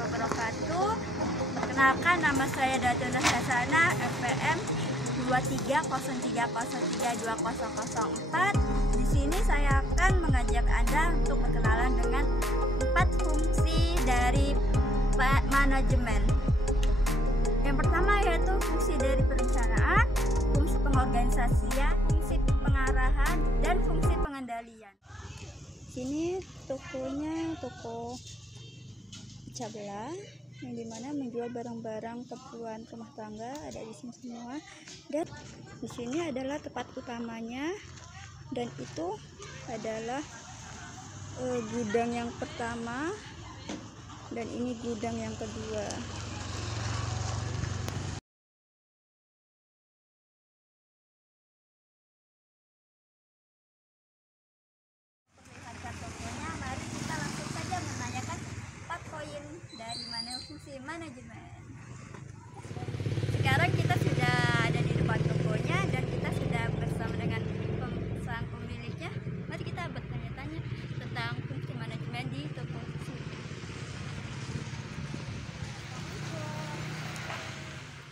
wabarakatuh. Perkenalkan, nama saya Datu Hasana, FPM 2303032004. Di sini saya akan mengajak Anda untuk berkenalan dengan 4 fungsi dari manajemen. Yang pertama yaitu fungsi dari perencanaan, fungsi pengorganisasian, fungsi pengarahan, dan fungsi pengendalian. Sini tokonya toko pecah belah yang dimana menjual barang-barang keperluan rumah tangga, ada di sini semua. Dan di sini adalah tempat utamanya, dan itu adalah gudang yang pertama, dan ini gudang yang kedua. Tokonya, mari kita langsung saja menanyakan 4 poin dari fungsi manajemen. Sekarang kita sudah ada di depan tokonya dan kita sudah bersama dengan sang pemiliknya. Mari kita bertanya-tanya tentang fungsi manajemen di toko sini.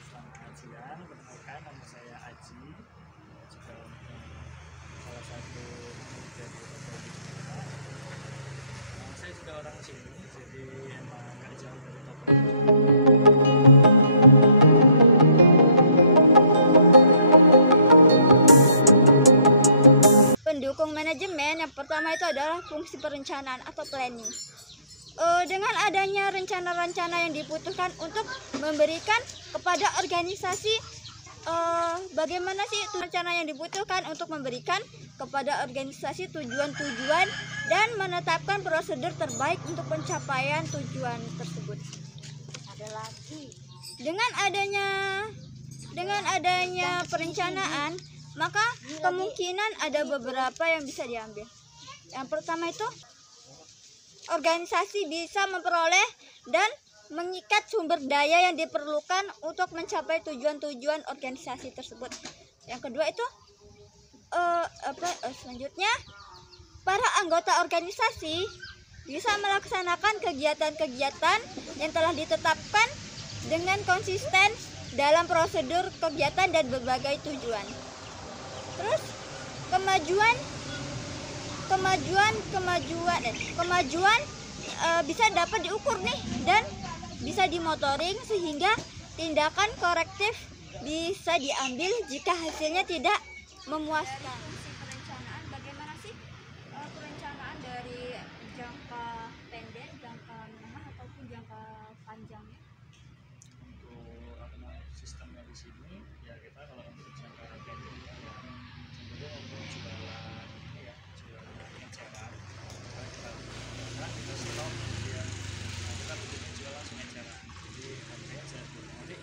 Selamat siang, perkenalkan nama saya Aji, juga salah satu dari toko di kita. Saya juga orang sini, jadi emang nggak jauh dari toko. Pendukung manajemen yang pertama itu adalah fungsi perencanaan atau planning. Dengan adanya rencana-rencana yang dibutuhkan untuk memberikan kepada organisasi, bagaimana sih rencana yang dibutuhkan untuk memberikan kepada organisasi tujuan-tujuan dan menetapkan prosedur terbaik untuk pencapaian tujuan tersebut. Ada lagi, dengan adanya perencanaan, maka kemungkinan ada beberapa yang bisa diambil. Yang pertama itu, organisasi bisa memperoleh dan mengikat sumber daya yang diperlukan untuk mencapai tujuan-tujuan organisasi tersebut. Yang kedua itu, selanjutnya, para anggota organisasi bisa melaksanakan kegiatan-kegiatan yang telah ditetapkan dengan konsisten dalam prosedur kegiatan dan berbagai tujuan. Terus kemajuan bisa dapat diukur nih dan bisa dimotoring sehingga tindakan korektif bisa diambil jika hasilnya tidak memuaskan. Perencanaan, bagaimana sih perencanaan dari jangka pendek, jangka menengah ataupun jangka panjangnya? Untuk sistemnya di sini, ya kita kalau untuk jangka pendek ya cenderung untuk jualan ini ya, jualan eceran. Kita stop kemudian kita bikin jual langsung eceran. Jadi harganya jatuh. Nanti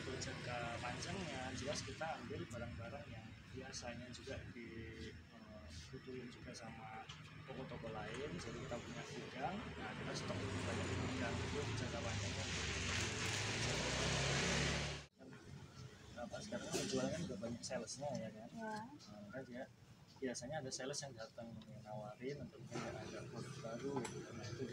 untuk jangka panjangnya jelas kita ambil barang-barang yang biasanya juga dibutuhin juga sama toko-toko lain. Jadi kita punya gudang, nah kita stok lebih banyak di gudang itu di jangka panjangnya. Sekarang penjualan kan udah banyak salesnya ya kan. Nah, dia biasanya ada sales yang datang nawarin untuk ada produk baru gitu. Nah itu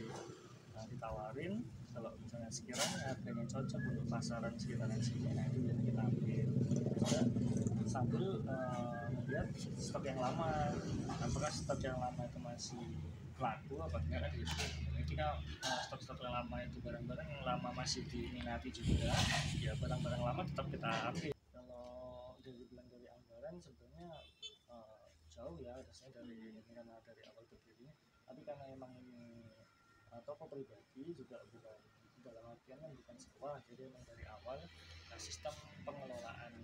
ditawarin kalau misalnya sekiranya harganya cocok untuk pasaran sekitaran sini, nah itu jadi kita ambil juga sambil melihat stok yang lama, apakah stok yang lama itu masih laku apa enggak kan gitu. Jadi kita stok-stok yang lama itu barang-barang yang lama masih diminati juga, ya barang-barang lama tetap kita ambil. Dari anggaran sebenarnya jauh ya, rasanya karena dari awal berdiri, tapi karena emang ini toko pribadi juga bukan dalam artian kan bukan sekolah, jadi emang dari awal sistem pengelolaan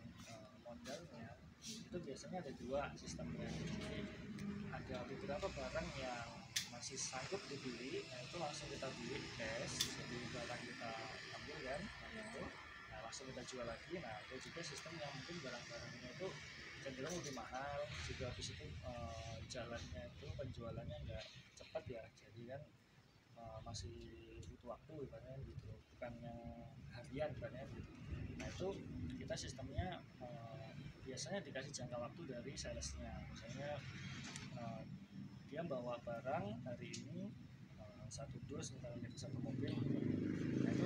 modalnya itu biasanya ada 2 sistemnya. Ada beberapa barang yang masih sanggup dibeli, nah itu langsung kita beli cash, jadi barang kita ambil kan, nah langsung kita jual lagi. Nah ada juga sistem yang mungkin barang-barangnya itu cenderung lebih mahal, juga habis itu jalannya itu penjualannya nggak cepat ya, jadi kan masih butuh waktu ibaratnya gitu, bukan yang harian ibaratnya gitu. Nah itu kita sistemnya biasanya dikasih jangka waktu dari salesnya, misalnya dia bawa barang hari ini 1 dus, misalnya itu 1 mobil, nah itu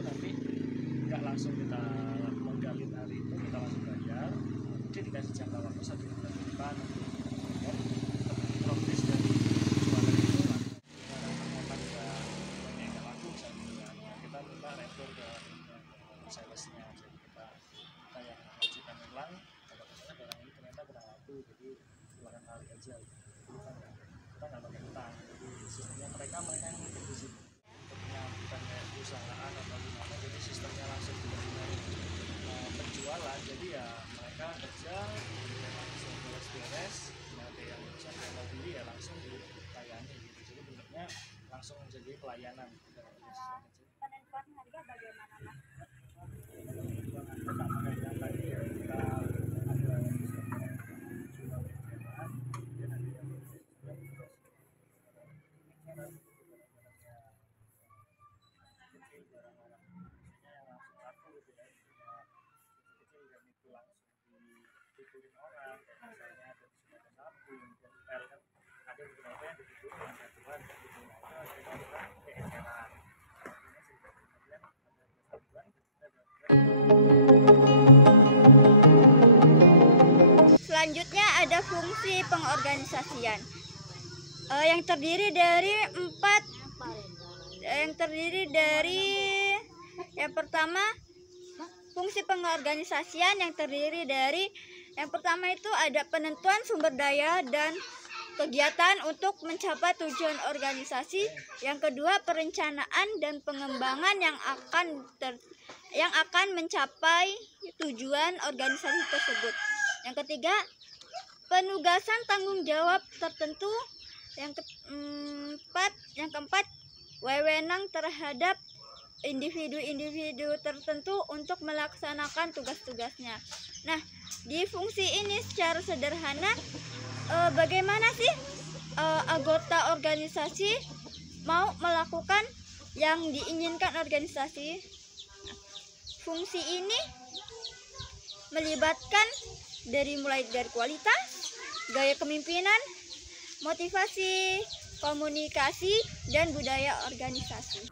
langsung kita modalin hari itu, kita langsung bayar, nanti dikasih jangka waktu 1 bulan ke depan untuk progres dari jualan itu lah. Barang udah banyak yang laku misalnya, kita minta retur ke salesnya, jadi kita yang mengajukan ulang kalau misalnya barang ini ternyata kurang laku, jadi silakan kali aja gitu. Kita nggak pakai utang, jadi sistemnya mereka yang ngikut di situ. Untuknya bukan kayak perusahaan atau gimana, jadi sistemnya langsung benar-benar penjualan, jadi ya mereka kerja langsung beres-beres, nanti yang misalnya mau beli ya langsung dilayani gitu, jadi bentuknya langsung jadi pelayanan gitu. Penentuan harga bagaimana Mas? Sama kayak tadi ya, kita ada jual eceran, kemudian ada yang barang-barang misalnya yang langsung laku gitu ya, kecil dan itu langsung dituturin orang, kayak misalnya ada sudah ada sabun, dan pel kan ada beberapa yang dituturin yang satuan dan gitu, nah itu kita pakai eceran. Kemudian ada sabun, Selanjutnya ada fungsi pengorganisasian yang pertama fungsi pengorganisasian yang terdiri dari yang pertama itu ada penentuan sumber daya dan kegiatan untuk mencapai tujuan organisasi. Yang kedua, perencanaan dan pengembangan yang akan mencapai tujuan organisasi tersebut. Yang ketiga, penugasan tanggung jawab tertentu. Yang keempat, wewenang terhadap individu-individu tertentu untuk melaksanakan tugas-tugasnya. Nah, di fungsi ini secara sederhana bagaimana sih anggota organisasi mau melakukan yang diinginkan organisasi. Fungsi ini melibatkan mulai dari kualitas, gaya kepemimpinan, motivasi, komunikasi, dan budaya organisasi.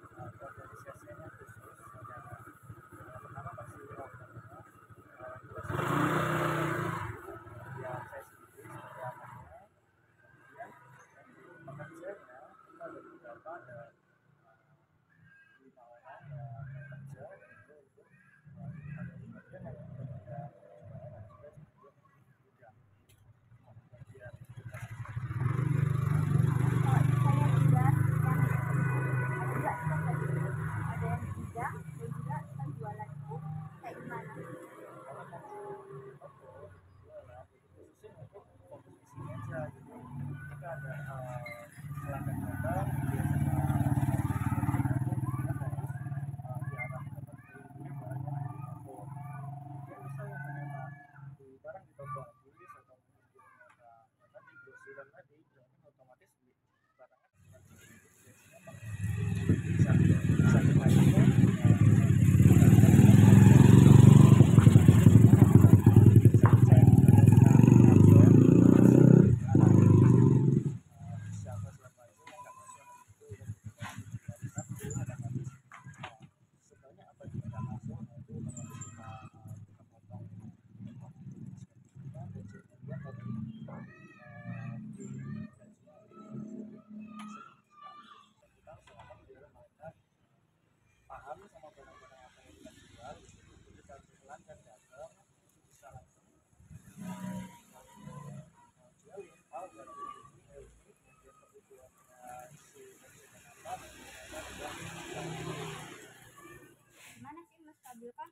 Gimana sih menstabilkan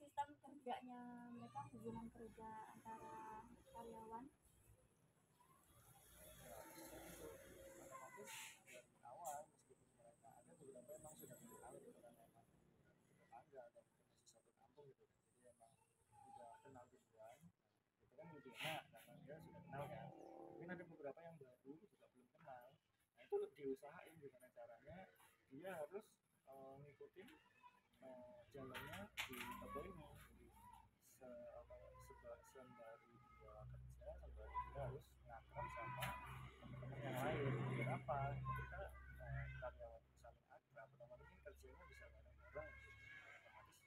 sistem kerjanya mereka, hubungan kerja antara karyawan? Mungkin ada beberapa yang baru juga belum kenal, nah itu diusahain gimana caranya dia harus ngikutin jalannya di toko ini. Jadi sembari dia kerja, sembari dia harus ngakrab sama teman-teman yang lain. Kenapa? Ketika karyawan saling akrab, otomatis kerjanya bisa bareng-bareng, otomatis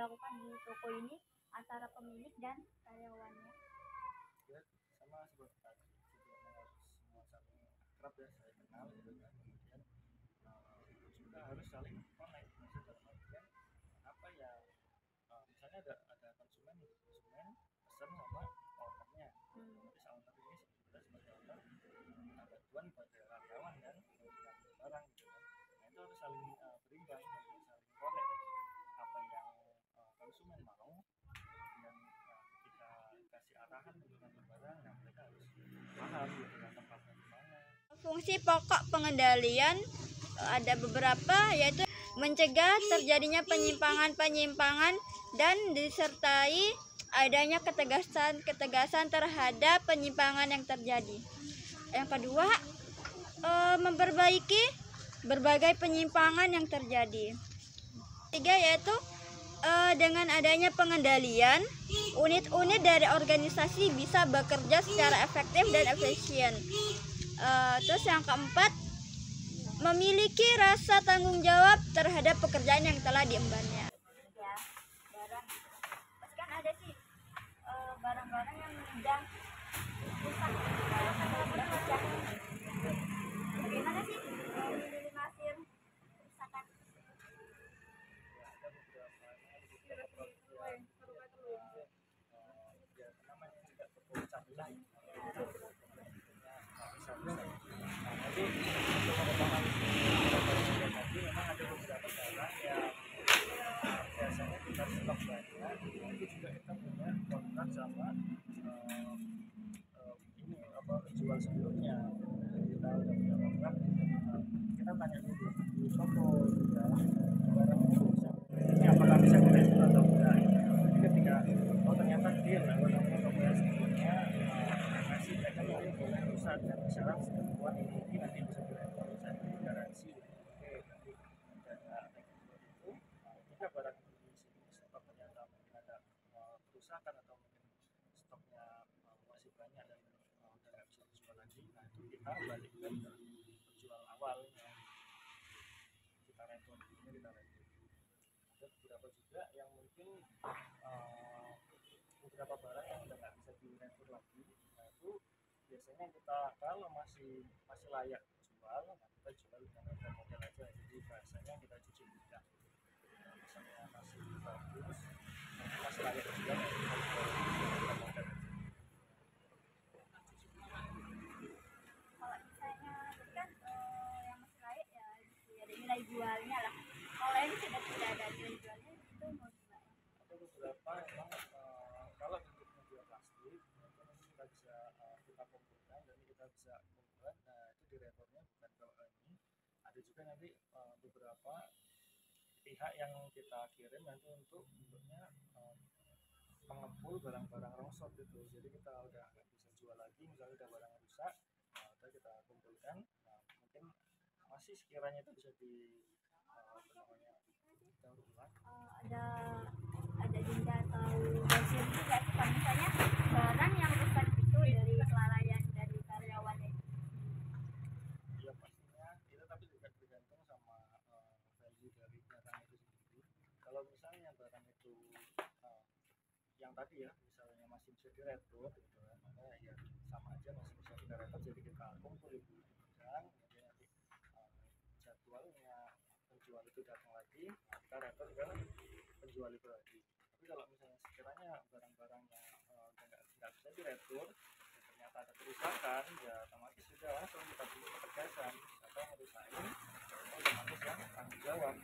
dilakukan di toko ini antara pemilik dan karyawannya? Ya sama seperti tadi, jadi memang harus semua saling akrab ya, saya kenal gitu kan. Kemudian juga harus saling connect, maksud dalam artian apa ya, misalnya ada konsumen pesen sama ownernya, nanti owner ini kita sebagai owner minta bantuan pada karyawan kan untuk ngambil barang gitu kan. Nah itu harus saling berimbang, saling connect, apa yang konsumen mau, kemudian kita kasih arahan untuk ngambil barang, nah mereka harus paham gitu kan tempatnya di mana. Fungsi pokok pengendalian ada beberapa, yaitu mencegah terjadinya penyimpangan-penyimpangan dan disertai adanya ketegasan terhadap penyimpangan yang terjadi. Yang kedua, memperbaiki berbagai penyimpangan yang terjadi. Tiga, yaitu dengan adanya pengendalian, unit-unit dari organisasi bisa bekerja secara efektif dan efisien. Terus yang keempat, memiliki rasa tanggung jawab terhadap pekerjaan yang telah diembannya. Ya, barang. Terus kan ada sih barang-barang yang mudah rusak. Bagaimana sih meminimalisir kerusakan? Nanti untuk pengembangan tadi memang ada beberapa barang yang biasanya kita stok banyak, itu juga kita punya kontrak sama ini apa penjual sebelumnya. Kita udah punya kontrak, kita tanya dulu di toko kita barang itu ini apakah bisa direspon atau enggak. Jadi ketika ternyata dia nggak menemukan toko yang sebelumnya, kasih mereka boleh rusak dan syarat sebuah ini nanti bisa direspon, bisa garansi. Oke, nanti ada itu. Jika barang di sini stok ternyata mungkin ada kerusakan atau mungkin stoknya masih banyak dan udah nggak bisa dijual lagi, nah itu kita balikkan ke penjual awal, kita retur. Ada beberapa juga yang mungkin beberapa barang yang udah nggak bisa diretur lagi, nah itu biasanya kita kalau masih layak jual, nah kita jual dengan harga model aja, jadi bahasanya kita cuci mudah. Misalnya masih bagus, masih layak jual, kita jual dengan model aja. Kalau misalnya kan yang masih layak ya ada nilai jualnya lah. Kalau ini sudah tidak ada nilai jualnya, itu mau gimana? Ada beberapa memang kalau bentuknya dia plastik, mungkin kita bisa kita kumpulkan, dan kita bisa kumpulkan. Nah itu di retornya bukan ke ini. Ada juga nanti beberapa pihak yang kita kirim nanti untuk bentuknya mengepul barang-barang rongsok gitu. Jadi kita udah nggak bisa jual lagi, misalnya udah barang rusak, udah kita kumpulkan. Nah mungkin masih sekiranya itu bisa di daur ulang. Ada denda atau hasil juga sih kalau misalnya barang yang rusak itu dari kelalaian dari karyawannya. Iya pastinya itu, tapi juga tergantung sama value dari barang itu sendiri. Kalau misalnya barang itu yang tadi ya, misalnya masih bisa diretur gitu kan, maka ya sama aja masih bisa kita retur. Jadi kita kumpulin dulu barang, kemudian nanti jadwalnya penjual itu datang lagi, kita retur ke penjual itu lagi. Tapi kalau misalnya sekiranya barang-barangnya udah nggak bisa diretur, dan ternyata ada kerusakan, ya otomatis sudah langsung kita beri ketegasan, siapa yang merusak ini otomatis yang tanggung jawab.